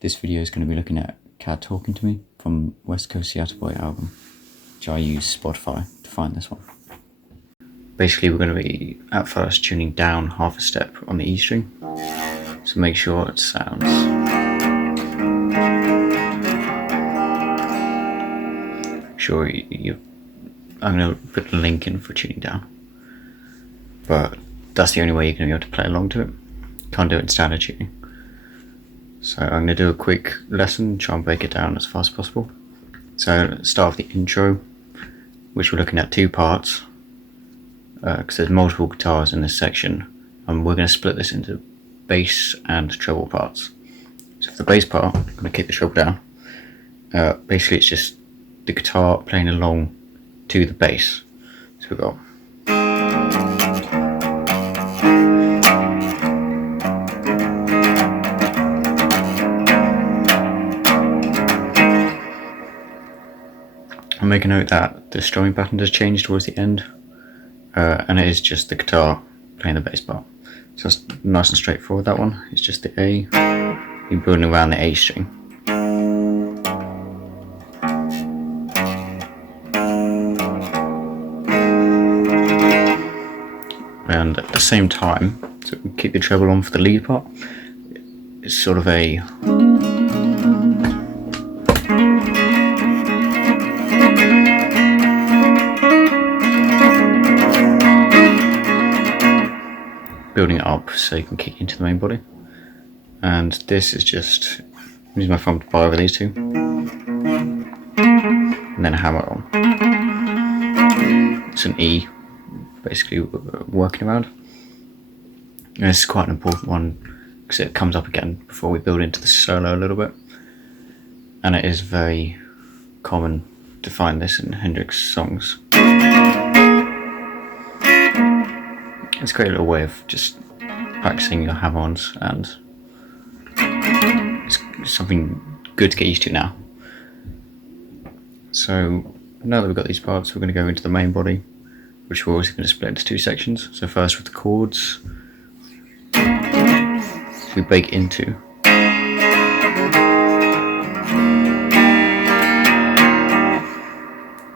This video is going to be looking at Cat Talking to Me from WestCoast Seattle Boy album, which I use Spotify to find this one. Basically, we're going to be at first tuning down half a step on the E string, so make sure it sounds. Sure, I'm going to put a link in for tuning down, but that's the only way you're going to be able to play along to it. Can't do it in standard tuning. So I'm going to do a quick lesson, try and break it down as fast as possible. So start with the intro, which we're looking at two parts, because there's multiple guitars in this section, and we're going to split this into bass and treble parts. So for the bass part, I'm going to kick the treble down. Basically it's just the guitar playing along to the bass. So we've got I'll make a note that the strumming pattern does change towards the end, and it is just the guitar playing the bass part. So it's nice and straightforward, that one. It's just the A, you're building around the A string. And at the same time, so we keep the treble on for the lead part, it's sort of a building it up so you can kick into the main body. And this is just, I'm using my thumb to bar over these two, and then hammer it on. It's an E, basically working around. And this is quite an important one because it comes up again before we build into the solo a little bit. And it is very common to find this in Hendrix songs. It's a great little way of just practicing your hammer-ons, and it's something good to get used to now. So now that we've got these parts, we're going to go into the main body, which we're also going to split into two sections. So first with the chords, we break into.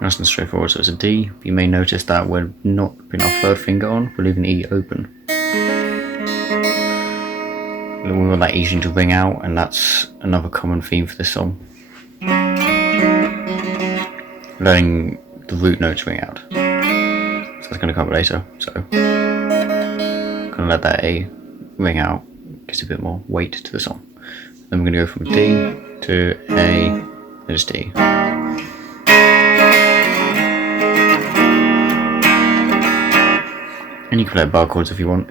Nice and straightforward, so it's a D. You may notice that we're not putting our third finger on, we're leaving the E open. We want that E string to ring out, and that's another common theme for this song. Letting the root notes ring out. So that's going to come later, so I'm going to let that A ring out, gives a bit more weight to the song. Then we're going to go from D to A, then it's D. And you can play bar chords if you want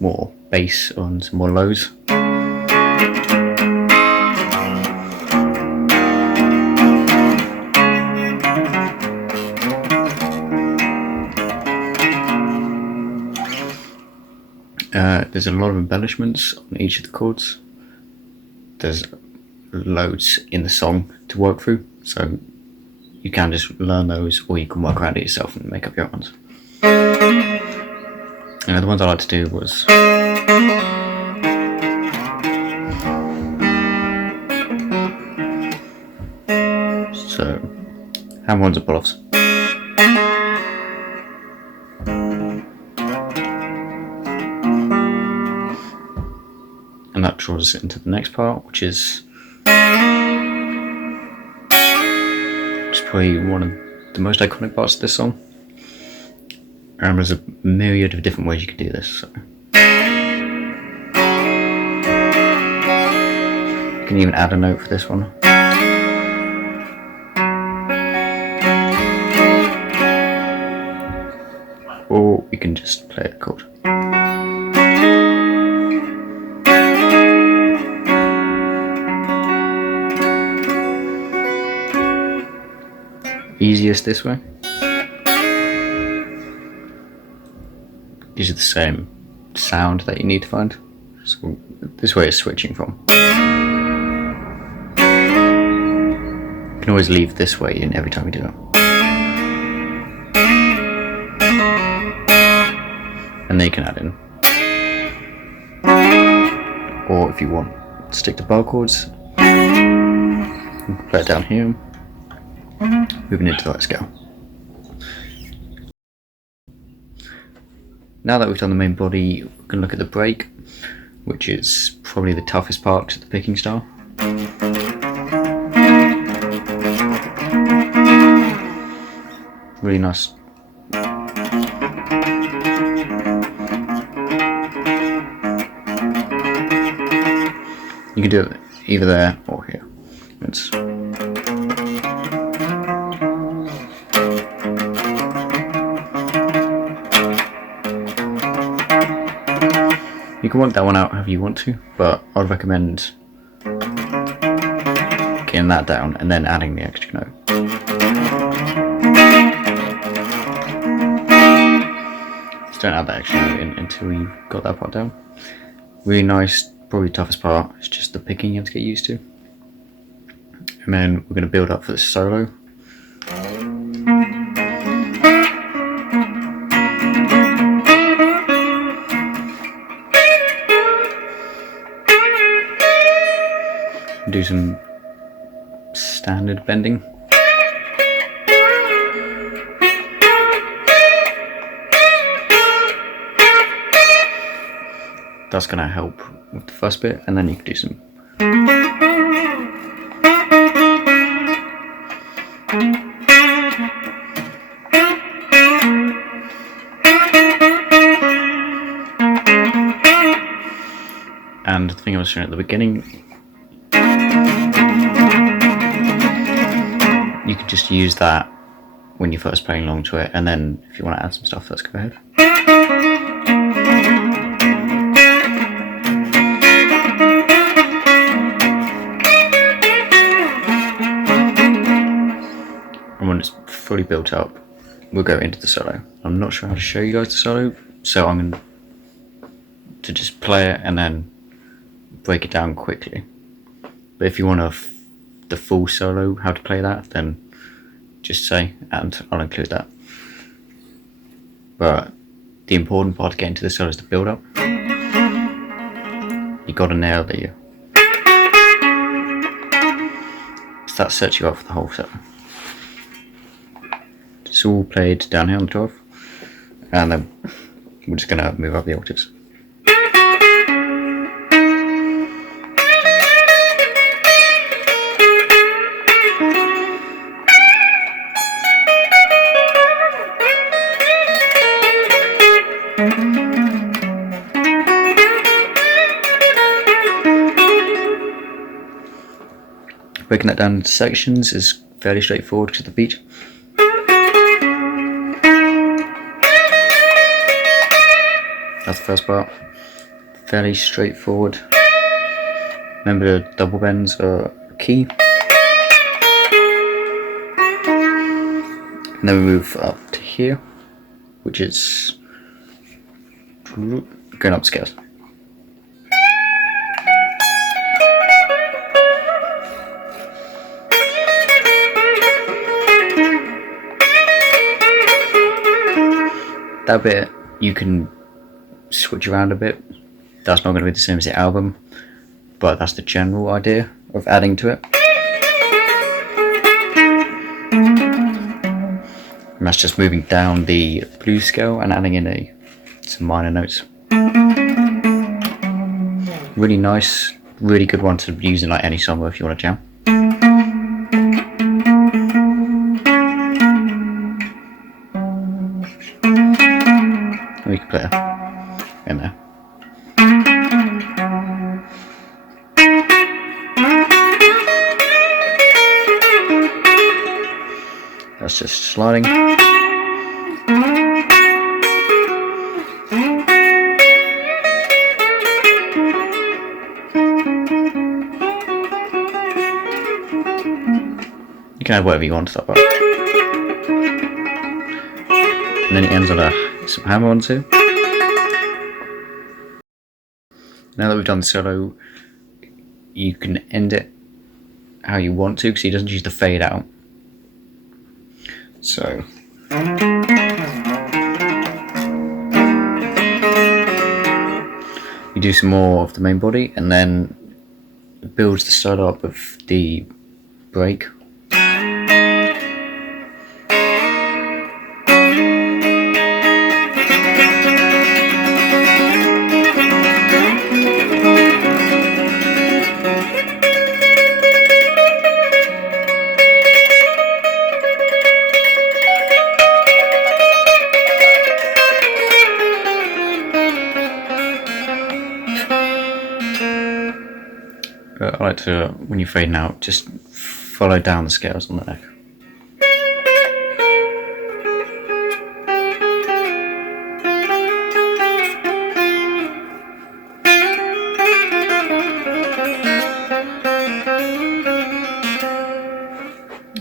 more bass and some more lows. There's a lot of embellishments on each of the chords. There's loads in the song to work through, so you can just learn those, or you can work around it yourself and make up your ones. The ones I like to do was so hammer-ons and pull-offs. And that draws us into the next part, which is probably one of the most iconic parts of this song. There's a myriad of different ways you can do this. So. You can even add a note for this one. Or you can just play a chord. Easiest this way. Gives you the same sound that you need to find. So this way is switching from. You can always leave this way in every time you do it. And then you can add in. Or if you want, stick to bar chords, Play it down here, moving into that scale. Now that we've done the main body, we can look at the break, which is probably the toughest part to the picking style. Really nice. You can do it either there or here. You can work that one out however you want to, but I'd recommend getting that down and then adding the extra note. Just don't add that extra note in until you've got that part down. Really nice, probably the toughest part is just the picking you have to get used to. And then we're going to build up for the solo. Do some standard bending. That's going to help with the first bit, and then you can do some. And the thing I was showing at the beginning, you can just use that when you're first playing along to it, and then if you want to add some stuff, let's go ahead. And when it's fully built up, we'll go into the solo. I'm not sure how to show you guys the solo, so I'm going to just play it and then break it down quickly. But if you want the full solo, how to play that, then just say, and I'll include that. But the important part to get into the solo is the build up. You got to nail the. So that sets you up for the whole solo. It's all played down here on the 12th, and then we're just going to move up the octaves. Breaking that down into sections is fairly straightforward to the beat. That's the first part. Fairly straightforward. Remember the double bends are key. And then we move up to here, which is going up scales. That bit you can switch around a bit. That's not going to be the same as the album, but that's the general idea of adding to it. And that's just moving down the blues scale and adding in some minor notes. Really nice, really good one to use in like any song if you want to jam. We can play it in there. That's just sliding. You can add whatever you want to that part. And then it ends on some hammer on too. Now that we've done the solo, you can end it how you want to, because he doesn't use the fade out. So you do some more of the main body, and then it builds the solo up of the break. I like to, when you're fading out, just follow down the scales on the neck.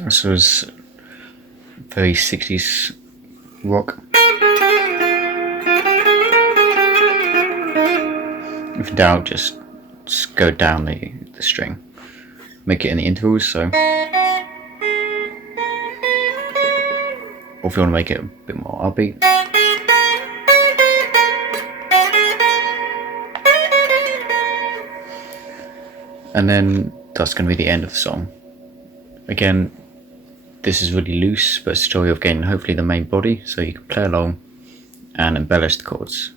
This was very 60s rock. If in doubt, just go down the string. Make it in the intervals, so. Or if you want to make it a bit more upbeat. And then that's going to be the end of the song. Again, this is really loose, but it's a story of getting hopefully the main body, so you can play along and embellish the chords.